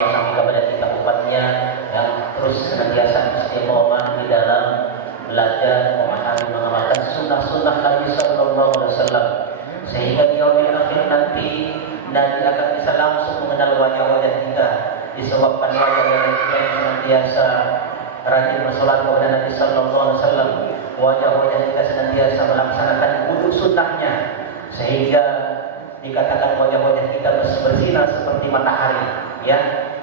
sampai kepada kita umatnya yang terus senantiasa istiqomah di dalam belajar, memahami, mengamalkan sunnah-sunnah Nabi Sallallahu Alaihi Wasallam, sehingga di yaumil akhir nanti Nabi akan bisa langsung mengenal wajah-wajah kita, disebabkan wajah-wajah kita yang senantiasa rajin bersolat kepada Nabi Sallallahu Alaihi Wasallam, wajah-wajah kita senantiasa melaksanakan wudhu sunnahnya, sehingga dikatakan wajah-wajah kita bersinar seperti matahari, ya,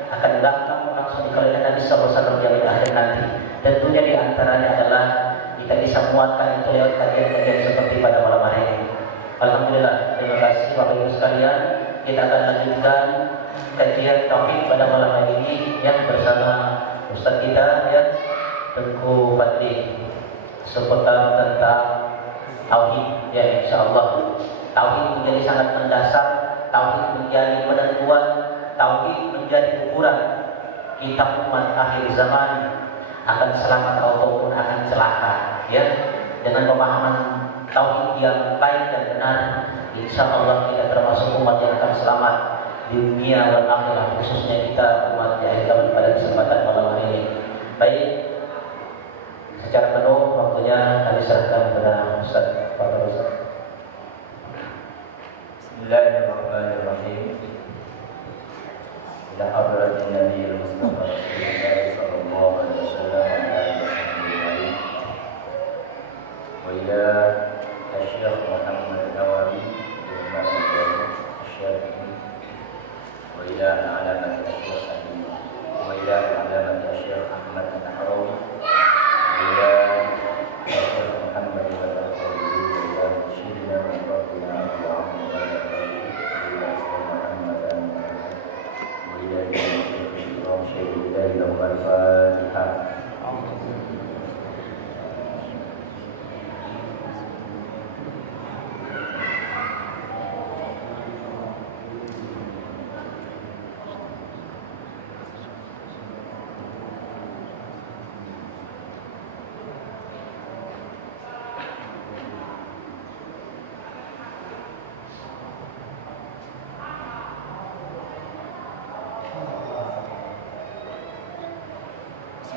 akan datang langsung dikalikan Nabi Sallallahu Alaihi Wasallam di akhir nanti. Tentunya di antaranya adalah kita bisa muatkan itu lewat kajian-kajian seperti pada malam hari ini. Alhamdulillah, terima kasih Bapak Ibu sekalian. Kita akan lanjutkan kajian tauhid pada malam hari ini yang bersama Ustaz kita, ya, Tengku Fadli, seputar tentang tauhid, ya, insyaallah. Tauhid menjadi sangat mendasar, tauhid menjadi penentuan, tauhid menjadi ukuran kita umat akhir zaman akan selamat ataupun akan celaka, ya. Dengan pemahaman tauhid yang baik dan benar, insya Allah kita termasuk umat yang akan selamat di dunia dan akhirat, khususnya kita umat yang akan pada kesempatan malam hari ini. Baik, secara penuh waktunya kami serahkan kepada Ustaz. Pak Ustaz. Bismillahirrahmanirrahim. Ila hadratin Nabiyil Mustafa Rasulullah sallallahu alaihi wasallam wa ila Syekh Muhammad Nawawi Imam Syafi'i wa ila alamat Syekh Abi wa ila alamat Syekh Ahmad An-Nahrawi wa ila Syekh Muhammad Al-Fatihah.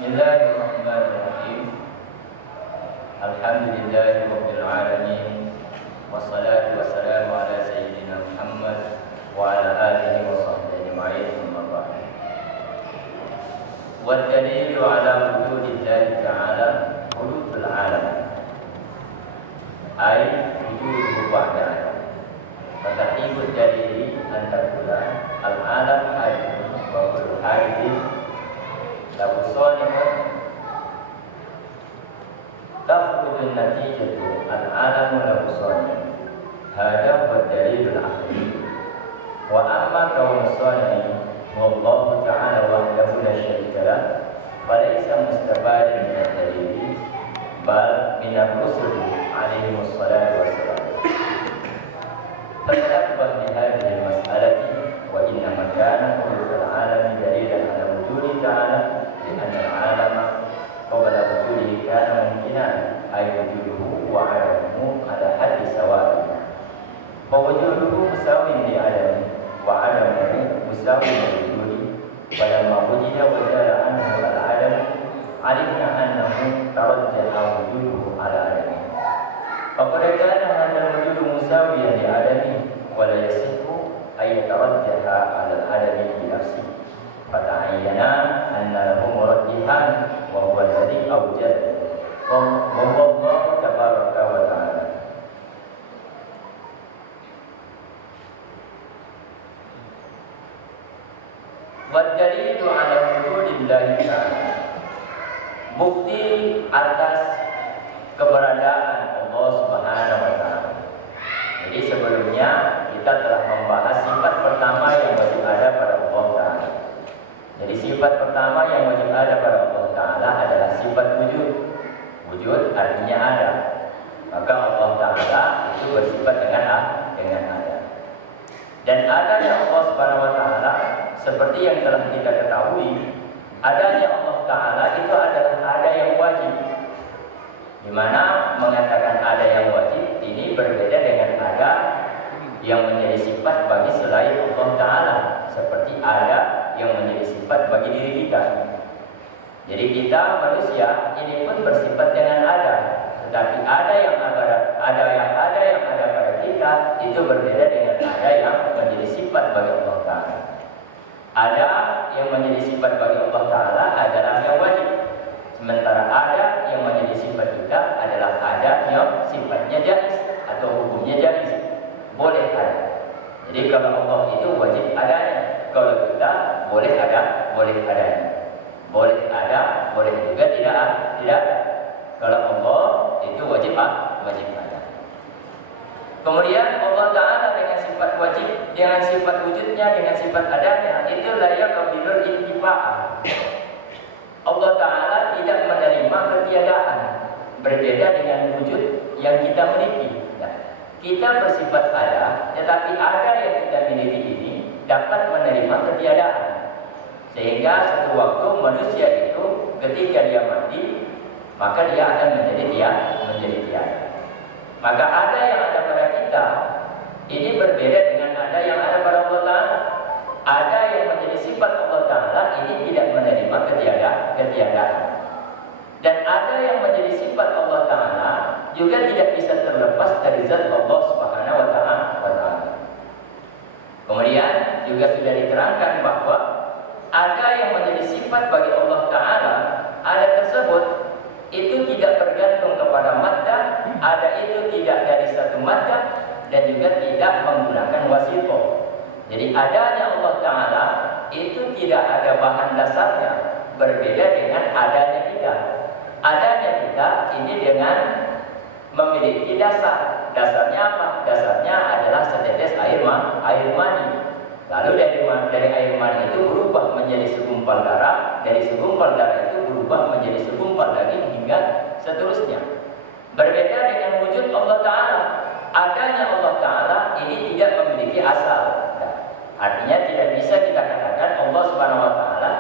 Bismillahirrahmanirrahim. Alhamdulillahi rabbil alamin. Wassalatu wassalamu ala sayyidina Muhammad wa ala alihi wa sahbihi ajma'in. Amma ba'd. Wad dalilu ala wujudillahi ta'ala wujudul alam. Ai wujuduhu ba'da alam. Fatahibud dalili an taqula al-alam hayyun wa kullu hayyin lahu salimun tafrudun natijatu al-alamu lahu salimun. Hada huwa dalilul aqli. Wa amma kaunu salimin wallahu ta'ala wahdahu la syarika lah falaysa mustafadan min ad-dalili bal min ar-rusul alaihi wassalatu wassalam. Fatanabbah bi hadhihi al-mas'alati wa inna kana kullu al-alami dalilan ala wujudi ta'ala لأن العالم قبل وجوده كان ممكنا أي وجوده وعدمه على حد سواء فوجوده مساو لعدمه وعدمه مساو لوجوده فلما وجد وزال عنه العدم علمنا أنه ترجح وجوده على عدمه فقد كان هذا الوجود مساويا لعدمه ولا يصح أن يترجح على العدم بنفسه فتعين أن له مرجحا وهو الذي أوجد وهو الله تبارك وتعالى. والدليل على وجود الله تعالى, bukti atas keberadaan Allah Subhanahu wa taala. Jadi sebelumnya kita telah membahas sifat pertama yang wajib ada pada Allah Ta'ala. Jadi sifat pertama yang wajib ada pada Allah Ta'ala adalah sifat wujud. Wujud artinya ada. Maka Allah Ta'ala itu bersifat dengan ada. Dan adanya Allah Subhanahu wa Ta'ala seperti yang telah kita ketahui, adanya Allah Ta'ala itu adalah ada yang wajib. Di mana mengatakan ada yang wajib ini berbeda dengan ada yang menjadi sifat bagi selain Allah Ta'ala, seperti ada yang menjadi sifat bagi diri kita. Jadi kita manusia ini pun bersifat dengan ada, tetapi ada yang ada pada kita itu berbeda dengan ada yang menjadi sifat bagi Allah Ta'ala. Ada yang menjadi sifat bagi Allah Ta'ala adalah yang wajib, sementara ada yang menjadi sifat kita adalah ada yang sifatnya jaiz atau hukumnya jaiz, boleh ada. Jadi kalau Allah itu wajib adanya, kalau kita boleh ada, boleh adanya. Boleh ada, boleh juga tidak ada. Kalau Allah itu wajib ada. Kemudian Allah Ta'ala dengan sifat wajib, dengan sifat wujudnya, dengan sifat adanya, itu layak qabilul intifa'ah. Allah Ta'ala tidak menerima ketiadaan, berbeda dengan wujud yang kita miliki. Kita bersifat ada, tetapi ada yang kita miliki ini dapat menerima ketiadaan. Sehingga satu waktu manusia itu ketika dia mati, maka dia akan menjadi tiada. Maka ada yang ada pada kita ini berbeda dengan ada yang ada pada Allah Ta'ala. Ada yang menjadi sifat Allah Ta'ala ini tidak menerima ketiadaan. Dan ada yang menjadi sifat Allah Ta'ala juga tidak bisa terlepas dari zat Allah Subhanahu wa Ta'ala. Kemudian juga sudah diterangkan bahwa ada yang menjadi sifat bagi Allah Ta'ala, ada tersebut itu tidak bergantung kepada maddah, ada itu tidak dari satu maddah, dan juga tidak menggunakan wasithah. Jadi adanya Allah Ta'ala itu tidak ada bahan dasarnya, berbeda dengan adanya kita. Adanya kita ini dengan memiliki dasar. Dasarnya apa? Dasarnya adalah setetes air mani. Lalu dari air mani itu berubah menjadi segumpal darah, dari segumpal darah itu berubah menjadi segumpal daging hingga seterusnya. Berbeda dengan wujud Allah Ta'ala. Adanya Allah Ta'ala ini tidak memiliki asal. Artinya tidak bisa kita katakan Allah Subhanahu wa Ta'ala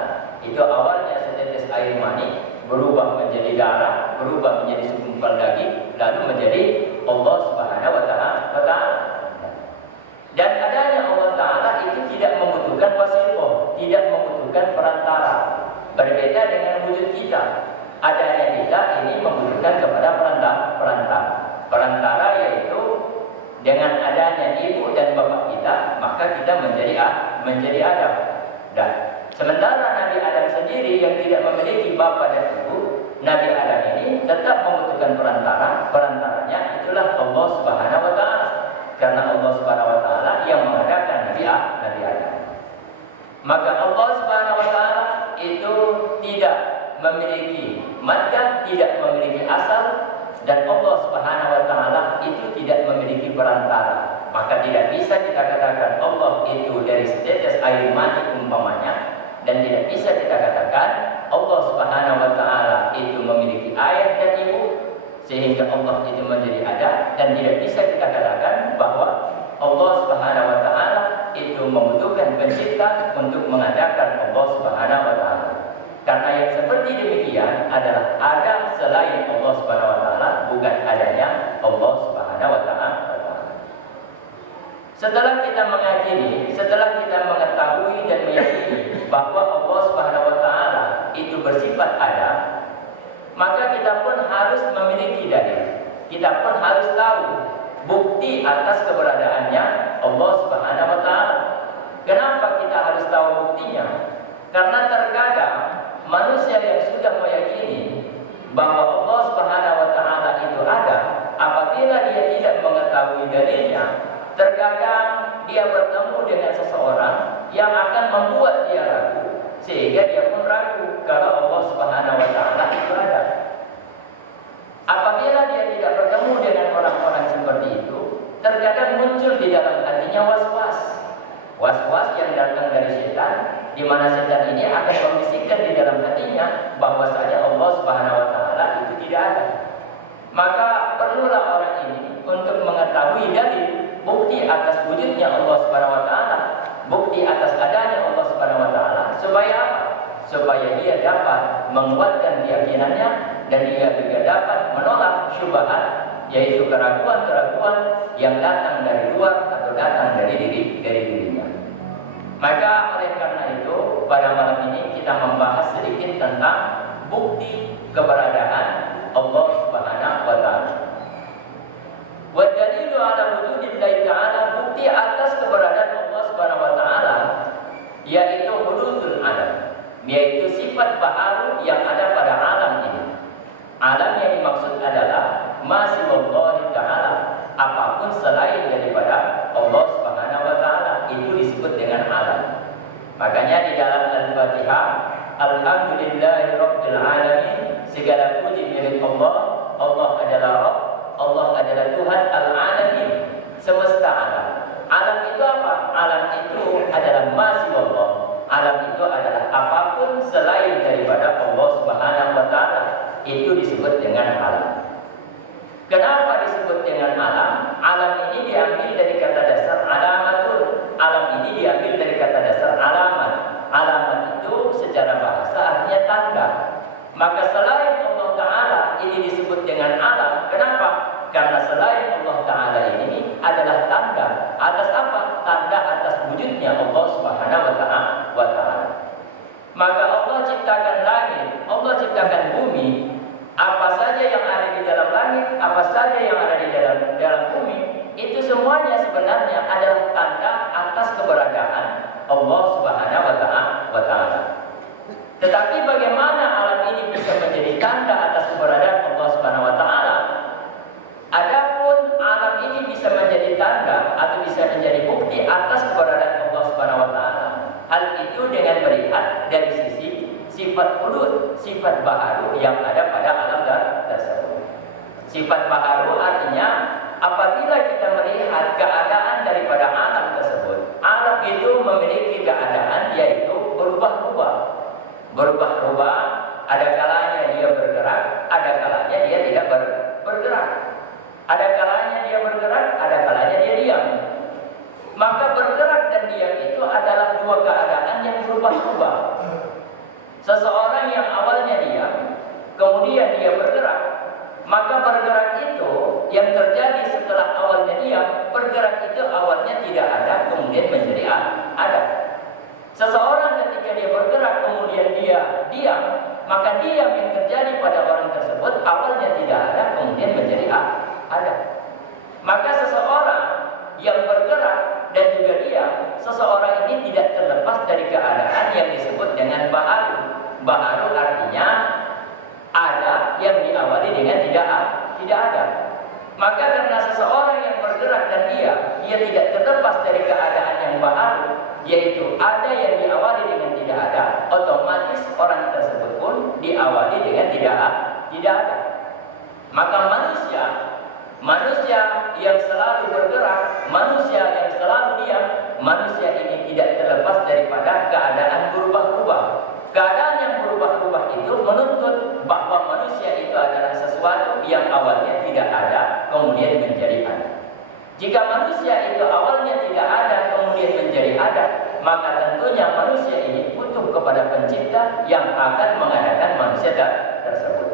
itu awalnya setetes air mani, berubah menjadi darah, berubah menjadi segumpal daging, lalu menjadi Allah Subhanahu wa Ta'ala. Dan adanya Allah Ta'ala itu tidak membutuhkan wasithah, tidak membutuhkan perantara. Berbeda dengan wujud kita. Adanya kita ini membutuhkan kepada perantara. Perantara yaitu dengan adanya ibu dan bapak kita, maka kita menjadi Adam. Dan sementara Nabi Adam sendiri yang tidak memiliki bapak dan ibu, Nabi Adam ini tetap membutuhkan perantara. Perantaranya itulah Allah Subhanahu wa Ta'ala. Karena Allah Subhanahu wa Ta'ala yang mengadakan Nabi Adam. Maka Allah Subhanahu wa Ta'ala itu tidak memiliki maddah, tidak memiliki asal, dan Allah Subhanahu wa Ta'ala itu tidak memiliki perantara. Maka tidak bisa kita katakan Allah itu dari setetes air mani umpamanya, dan tidak bisa kita katakan Allah Subhanahu wa Ta'ala itu memiliki ayah dan ibu sehingga Allah itu menjadi ada, dan tidak bisa kita katakan bahwa Allah Subhanahu wa Ta'ala itu membutuhkan pencipta untuk mengadakan Allah Subhanahu wa Ta'ala. Karena yang seperti demikian adalah ada selain Allah Subhanahu wa Ta'ala, bukan adanya Allah Subhanahu wa Ta'ala. Setelah kita meyakini, setelah kita mengetahui dan meyakini bahwa Allah Subhanahu wa Ta'ala itu bersifat ada, maka kita pun harus memiliki dalil. Kita pun harus tahu bukti atas keberadaannya Allah Subhanahu wa Ta'ala. Kenapa kita harus tahu buktinya? Karena terkadang manusia yang sudah meyakini bahwa Allah Subhanahu wa Ta'ala itu ada, apabila dia tidak mengetahui dalilnya, terkadang dia bertemu dengan seseorang yang akan membuat dia ragu, sehingga dia pun ragu kalau Allah Subhanahu wa Ta'ala itu ada. Apabila dia tidak bertemu dengan orang-orang seperti itu, terkadang muncul di dalam hatinya was-was. Was-was yang datang dari setan, di mana setan ini akan membisikkan di dalam hatinya bahwasanya Allah Subhanahu wa Ta'ala itu tidak ada. Maka perlulah orang ini untuk mengetahui dalil, bukti atas wujudnya Allah Subhanahu wa Ta'ala, bukti atas adanya Allah Subhanahu wa Ta'ala, supaya apa? Supaya dia dapat menguatkan keyakinannya, dan dia juga dapat menolak syubhat, yaitu keraguan-keraguan yang datang dari luar atau datang dari dirinya. Maka oleh karena itu pada malam ini kita membahas sedikit tentang bukti keberadaan Allah Subhanahu wa taala. Wa dalilu ala wujudillahi ta'ala, bukti atas keberadaan Allah Subhanahu wa taala yaitu hududul alam, yaitu sifat baharu yang ada pada alam ini. Alam yang dimaksud adalah masih Allah ta'ala, apapun selain daripada Allah Subhanahu wa taala itu disebut dengan alam. Makanya di dalam Al-Fatihah, Alhamdulillahirabbil alamin, segala puji milik Allah. Allah adalah Rabb, Allah adalah Tuhan al-alamin, semesta alam. Alam itu apa? Alam itu adalah masih Allah. Alam itu adalah apapun selain daripada Allah Subhanahu wa taala itu disebut dengan alam. Kenapa disebut dengan alam? Alam ini diambil dari kata dasar alamatul. Alam ini diambil dari kata dasar alamat. Alamat itu secara bahasa artinya tanda. Maka selain Allah Ta'ala ini disebut dengan alam. Kenapa? Karena selain Allah Ta'ala ini adalah tanda. Atas apa? Tanda atas wujudnya Allah Subhanahu wa Ta'ala. Maka Allah ciptakan langit, Allah ciptakan bumi. Apa saja yang ada di dalam langit, apa saja yang ada di dalam bumi, itu semuanya sebenarnya adalah tanda atas keberadaan Allah Subhanahu wa taala. Tetapi bagaimana alam ini bisa menjadi tanda atas keberadaan Allah Subhanahu wa taala? Adapun alam ini bisa menjadi tanda atau bisa menjadi bukti atas keberadaan Allah Subhanahu wa taala. Hal itu dengan melihat dari sisi sifat hudud, sifat baharu yang ada pada alam tersebut. Sifat baharu artinya apabila kita melihat keadaan daripada alam tersebut, alam itu memiliki keadaan yaitu berubah-ubah. Berubah-ubah, ada kalanya dia bergerak, ada kalanya dia tidak bergerak. Ada kalanya dia bergerak, ada kalanya dia diam. Maka bergerak dan diam itu adalah dua keadaan yang berubah-ubah. Seseorang yang awalnya diam, kemudian dia bergerak, maka bergerak itu yang terjadi setelah awalnya diam, bergerak itu awalnya tidak ada, kemudian menjadi ada. Seseorang ketika dia bergerak, kemudian dia diam, maka diam yang terjadi pada orang tersebut awalnya tidak ada, kemudian menjadi ada. Maka seseorang yang bergerak dan juga diam, seseorang ini tidak terlepas dari keadaan yang disebut dengan baharu. Baharu artinya ada yang diawali dengan tidak ada. Maka karena seseorang yang bergerak dan dia tidak terlepas dari keadaan yang baharu, yaitu ada yang diawali dengan tidak ada, otomatis orang tersebut pun diawali dengan tidak ada. Maka manusia yang selalu bergerak, manusia yang selalu diam, manusia ini tidak terlepas daripada keadaan berubah-ubah. Keadaan yang berubah-ubah itu menuntut bahwa manusia itu adalah sesuatu yang awalnya tidak ada, kemudian menjadi ada. Jika manusia itu awalnya tidak ada, kemudian menjadi ada, maka tentunya manusia ini butuh kepada pencipta yang akan mengadakan manusia tersebut.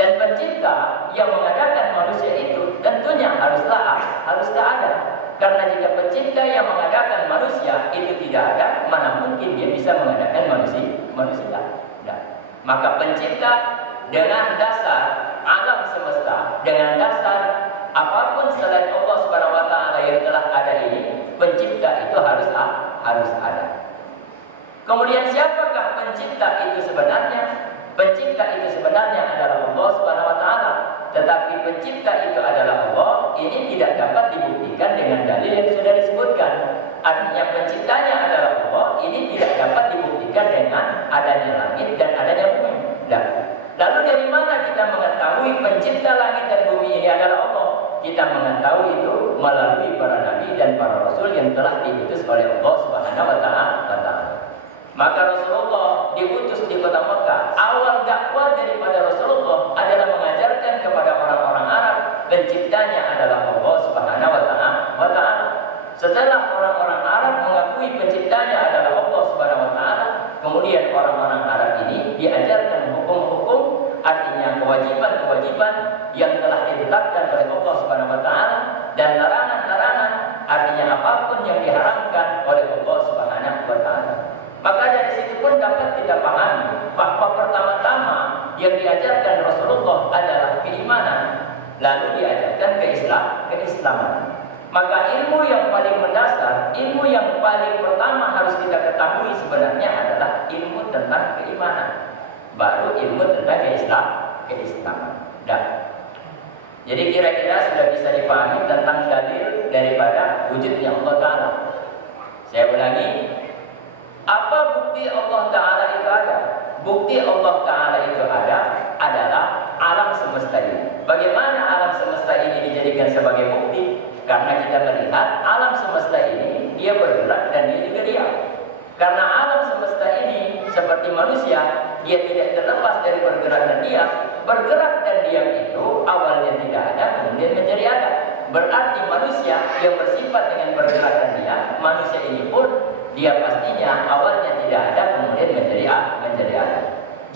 Dan pencipta yang mengadakan manusia itu tentunya haruslah ada. Karena jika pencipta yang mengadakan manusia itu tidak ada, mana mungkin dia bisa mengadakan manusia. Nah, maka pencipta dengan dasar alam semesta, dengan dasar apapun selain Allah Subhanahu wa taala yang telah ada ini, pencipta itu harus ada. Kemudian siapakah pencipta itu sebenarnya? Pencipta itu sebenarnya adalah Allah Subhanahu wa taala. Tetapi pencipta itu adalah Allah, ini tidak dapat dibuktikan dengan dalil yang sudah disebutkan. Artinya penciptanya adalah Allah, ini tidak dapat dibuktikan dengan adanya langit dan adanya bumi. Lalu dari mana kita mengetahui pencipta langit dan bumi ini adalah Allah? Kita mengetahui itu melalui para nabi dan para rasul yang telah diutus oleh Allah Subhanahu wa taala. Maka Rasulullah diutus di kota Mekah. Awal dakwah daripada Rasulullah adalah mengajarkan kepada orang-orang Arab penciptanya adalah Allah Subhanahu wa taala. Setelah orang-orang Arab mengakui penciptanya adalah Allah Subhanahu wa taala, kemudian orang-orang Arab ini diajarkan hukum-hukum, artinya kewajiban-kewajiban yang telah ditetapkan oleh Allah Subhanahu wa taala dan larangan-larangan, artinya apapun yang diharamkan oleh Allah Subhanahu wa taala. Maka dari situ pun dapat kita pahami bahwa pertama-tama yang diajarkan Rasulullah adalah keimanan, lalu diajarkan keislaman. Maka ilmu yang paling mendasar, ilmu yang paling pertama harus kita ketahui sebenarnya adalah ilmu tentang keimanan, baru ilmu tentang keislaman. Jadi kira-kira sudah bisa dipahami tentang dalil daripada wujudnya Allah Ta'ala. Saya ulangi, apa bukti Allah Ta'ala itu ada? Bukti Allah Ta'ala itu ada adalah alam semesta ini. Bagaimana alam semesta ini dijadikan sebagai bukti? Karena kita melihat alam semesta ini dia bergerak dan dia juga diam. Karena alam semesta ini seperti manusia, dia tidak terlepas dari bergerak dan diam. Bergerak dan diam itu awalnya tidak ada, kemudian menjadi ada. Berarti manusia yang bersifat dengan bergerak dan diam, manusia ini pun dia pastinya awalnya tidak ada, kemudian menjadi ada.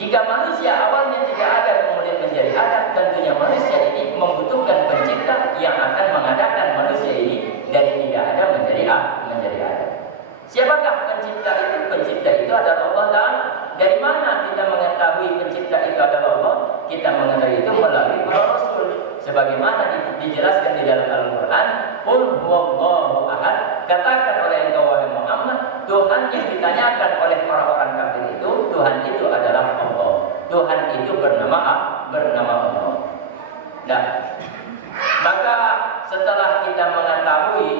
Jika manusia awalnya tidak ada, kemudian menjadi ada, tentunya manusia ini membutuhkan pencipta yang akan mengadakan manusia ini dari tidak ada menjadi ada. Siapakah pencipta itu? Pencipta itu adalah Allah Ta'ala. Dari mana kita mengetahui pencipta itu adalah Allah? Kita mengetahui itu melalui para Rasul. Sebagaimana dijelaskan di dalam Al-Quran, Qul huwallahu ahad. Katakan oleh engkau wahai Muhammad, Tuhan yang ditanyakan oleh orang-orang kafir itu, Tuhan itu adalah Allah. Tuhan itu bernama Allah. Nah, maka setelah kita mengetahui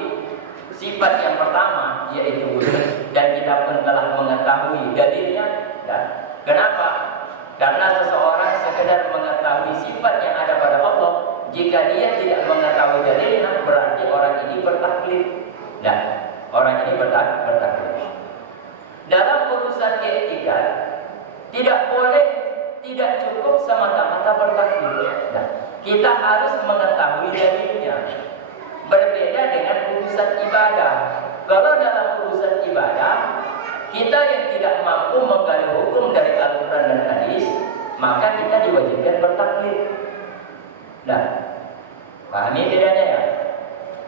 sifat yang pertama yaitu wujud, dan kita pun telah mengetahui dalilnya. Kenapa? Karena seseorang sekedar mengetahui sifat yang ada pada Allah, jika dia tidak mengetahui dalilnya, berarti orang ini bertaklid. Orang ini bertaklid. Dalam urusan etika tidak cukup semata-mata bertaklid. Kita harus mengetahui dalilnya. Berbeda dengan urusan ibadah. Kalau dalam urusan ibadah, kita yang tidak mampu menggali hukum dari Al-Quran dan Hadis, maka kita diwajibkan bertaklid. Pahami bedanya ya?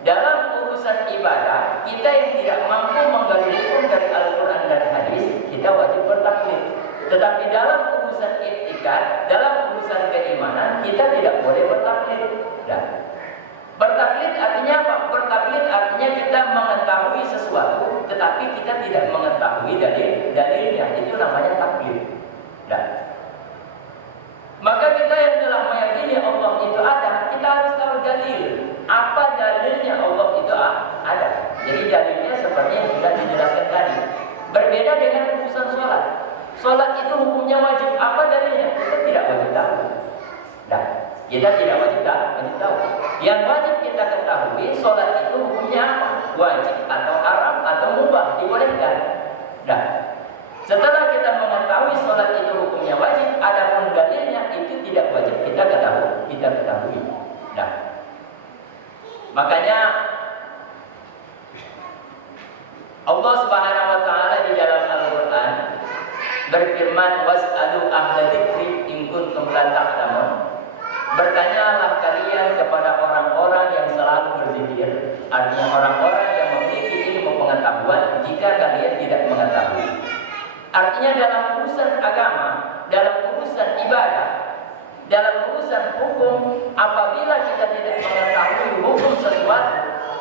Dalam urusan ibadah, kita yang tidak mampu menggali hukum dari Al-Quran dan Hadis, kita wajib bertaklid. Tetapi dalam urusan etika, dalam urusan keimanan, kita tidak boleh bertaklid. Bertaklid artinya apa? Bertaklid artinya kita mengetahui sesuatu, tetapi kita tidak mengetahui dalilnya. Itu namanya taklid. Maka kita yang telah meyakini Allah itu ada, kita harus tahu dalil. Apa dalilnya Allah itu ada? Jadi dalilnya seperti yang sudah dijelaskan tadi. Berbeda dengan urusan sholat. Sholat itu hukumnya wajib. Apa dalilnya? Kita tidak wajib tahu. Kita tidak wajib tahu. Yang wajib kita ketahui, sholat itu hukumnya apa? Wajib atau haram atau mubah, dibolehkan. Setelah kita mengetahui sholat itu hukumnya wajib, adapun dalilnya itu tidak wajib kita ketahui. Makanya Allah Subhanahu wa taala di dalam Al-Qur'an berfirman, was'alu ahla dzikri in kuntum la ta'lamun. Bertanyalah kalian kepada orang-orang yang selalu berzikir, artinya orang-orang yang memiliki ilmu pengetahuan jika kalian tidak mengetahui. Artinya dalam urusan agama, dalam urusan ibadah, dalam urusan hukum, apabila kita tidak mengetahui hukum sesuatu,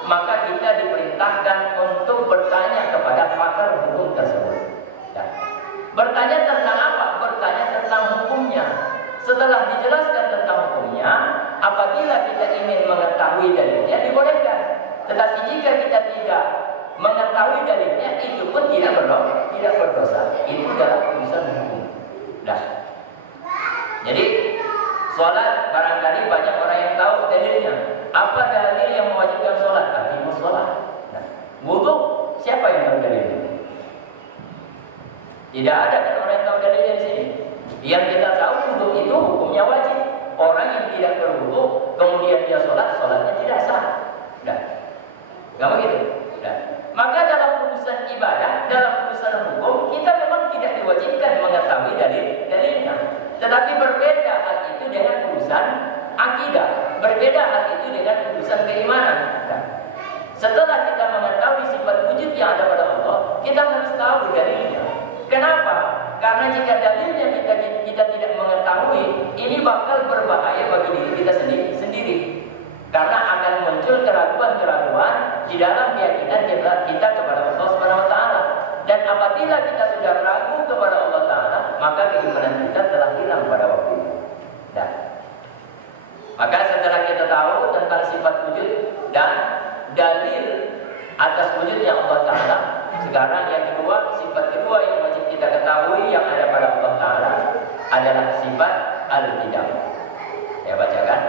maka kita diperintahkan untuk bertanya kepada pakar hukum tersebut. Bertanya tentang apa? Bertanya tentang hukumnya. Setelah dijelaskan tentang hukumnya, apabila kita ingin mengetahui dalilnya, dibolehkan. Tetapi jika kita tidak mengetahui dalilnya, itu pun tidak berdosa. Itu dalam urusan hukum. Jadi sholat barangkali banyak orang yang tahu dalilnya. Apa dalil yang mewajibkan sholat? Aqimus sholat. Wudu, siapa yang tahu dalilnya? Tidak ada kan orang yang tahu dalilnya di sini. Yang kita tahu wudu itu hukumnya wajib. Orang yang tidak berwudu kemudian dia sholat, sholatnya tidak sah. Gak begitu? Maka dalam urusan ibadah, dalam urusan hukum, kita memang tidak diwajibkan mengetahui dalilnya. Tetapi berbeda hal itu dengan urusan akidah. Berbeda hal itu dengan urusan keimanan. Setelah kita mengetahui sifat wujud yang ada pada Allah, kita harus tahu dalilnya. Kenapa? Karena jika dalilnya kita tidak mengetahui, ini bakal berbahaya bagi diri kita sendiri. Karena akan muncul keraguan-keraguan di dalam keyakinan kita kepada Allah Subhanahu wa taala. Dan apabila kita sudah ragu kepada Allah taala, maka keimanan kita telah hilang pada waktu itu. Nah, maka setelah kita tahu tentang sifat wujud dan dalil atas wujudnya Allah taala, sekarang yang kedua, sifat kedua yang wajib kita ketahui yang ada pada Allah taala adalah sifat al-qidam. Saya bacakan.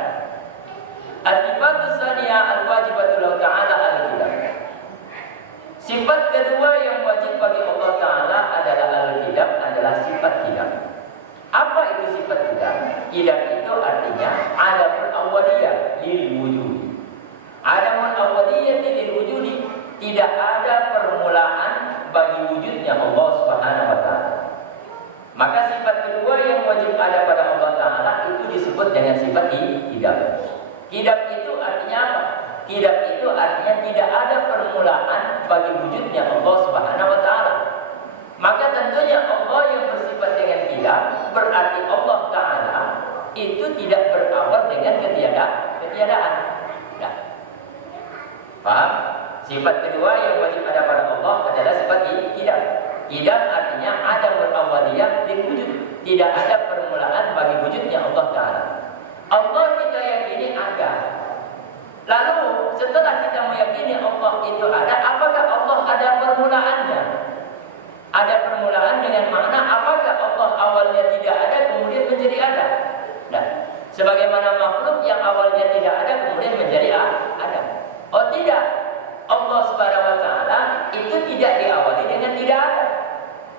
Al-sifatu tsaniyah al-wajibatu lahu ta'ala al-qidam. Sifat kedua yang wajib bagi Allah taala adalah al-qidam, adalah sifat qidam. Apa itu sifat qidam? Qidam itu artinya adamul awwaliyah lil wujud. Adamul awwaliyah lil wujud, tidak ada permulaan bagi wujudnya Allah Subhanahu wa taala. Maka sifat kedua yang wajib ada pada Allah taala itu disebut dengan sifat qidam. Qidam itu artinya apa? Qidam itu artinya tidak ada permulaan bagi wujudnya Allah Subhanahu wa taala. Maka tentunya Allah yang bersifat dengan qidam berarti Allah taala itu tidak berawal dengan ketiadaan. Nah, paham? Sifat kedua yang wajib ada pada Allah adalah sifat qidam. Qidam artinya ada berawaliyah lil wujud, tidak ada permulaan bagi wujudnya Allah taala. Allah kita yakini ada. Lalu setelah kita meyakini Allah itu ada, apakah Allah ada permulaannya? Ada permulaan dengan makna apakah Allah awalnya tidak ada kemudian menjadi ada? Nah, sebagaimana makhluk yang awalnya tidak ada kemudian menjadi ada. Oh tidak, Allah Subhanahu wa taala itu tidak diawali dengan tidak ada.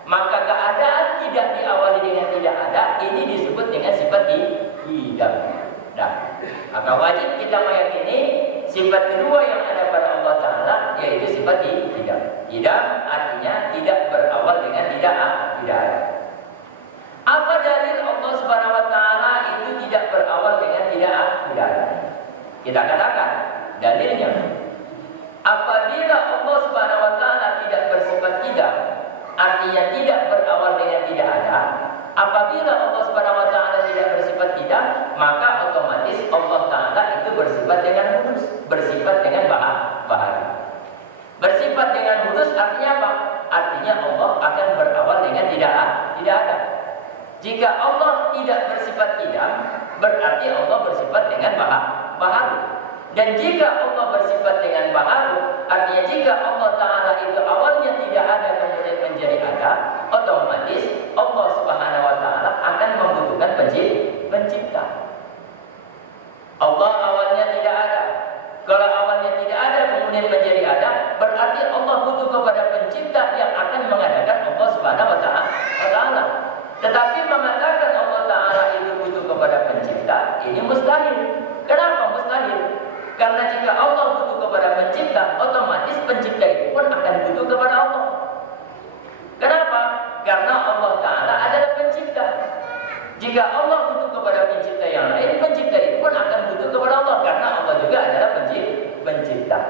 Maka keadaan tidak diawali dengan tidak ada, ini disebut dengan sifat qidam. Nah, maka wajib kita meyakini sifat kedua yang ada pada Allah taala yaitu sifat qidam. Qidam artinya tidak berawal dengan tidak ada. Apa dalil Allah Subhanahu wa taala itu tidak berawal dengan tidak ada? Kita katakan dalilnya, apabila Allah Subhanahu wa taala tidak bersifat qidam, artinya tidak berawal dengan tidak ada. Apabila Allah Subhanahu wa taala tidak bersifat qidam, maka otomatis Allah taala itu bersifat dengan hudus, bersifat dengan bahari. Bersifat dengan hudus artinya apa? Artinya Allah akan berawal dengan tidak ada. Jika Allah tidak bersifat qidam, berarti Allah bersifat dengan bahari. Dan jika Allah bersifat dengan baharu, artinya jika Allah taala itu awalnya tidak ada kemudian menjadi ada, otomatis Allah Subhanahu wa taala akan membutuhkan pencipta. Allah awalnya tidak ada. Kalau awalnya tidak ada kemudian menjadi ada, berarti Allah butuh kepada pencipta yang akan mengadakan Allah Subhanahu wa taala. Tetapi mengatakan Allah taala itu butuh kepada pencipta, ini mustahil. Kenapa mustahil? Karena jika Allah butuh kepada pencipta, otomatis pencipta itu pun akan butuh kepada Allah. Kenapa? Karena Allah taala adalah pencipta. Jika Allah butuh kepada pencipta yang lain, pencipta itu pun akan butuh kepada Allah, karena Allah juga adalah pencipta.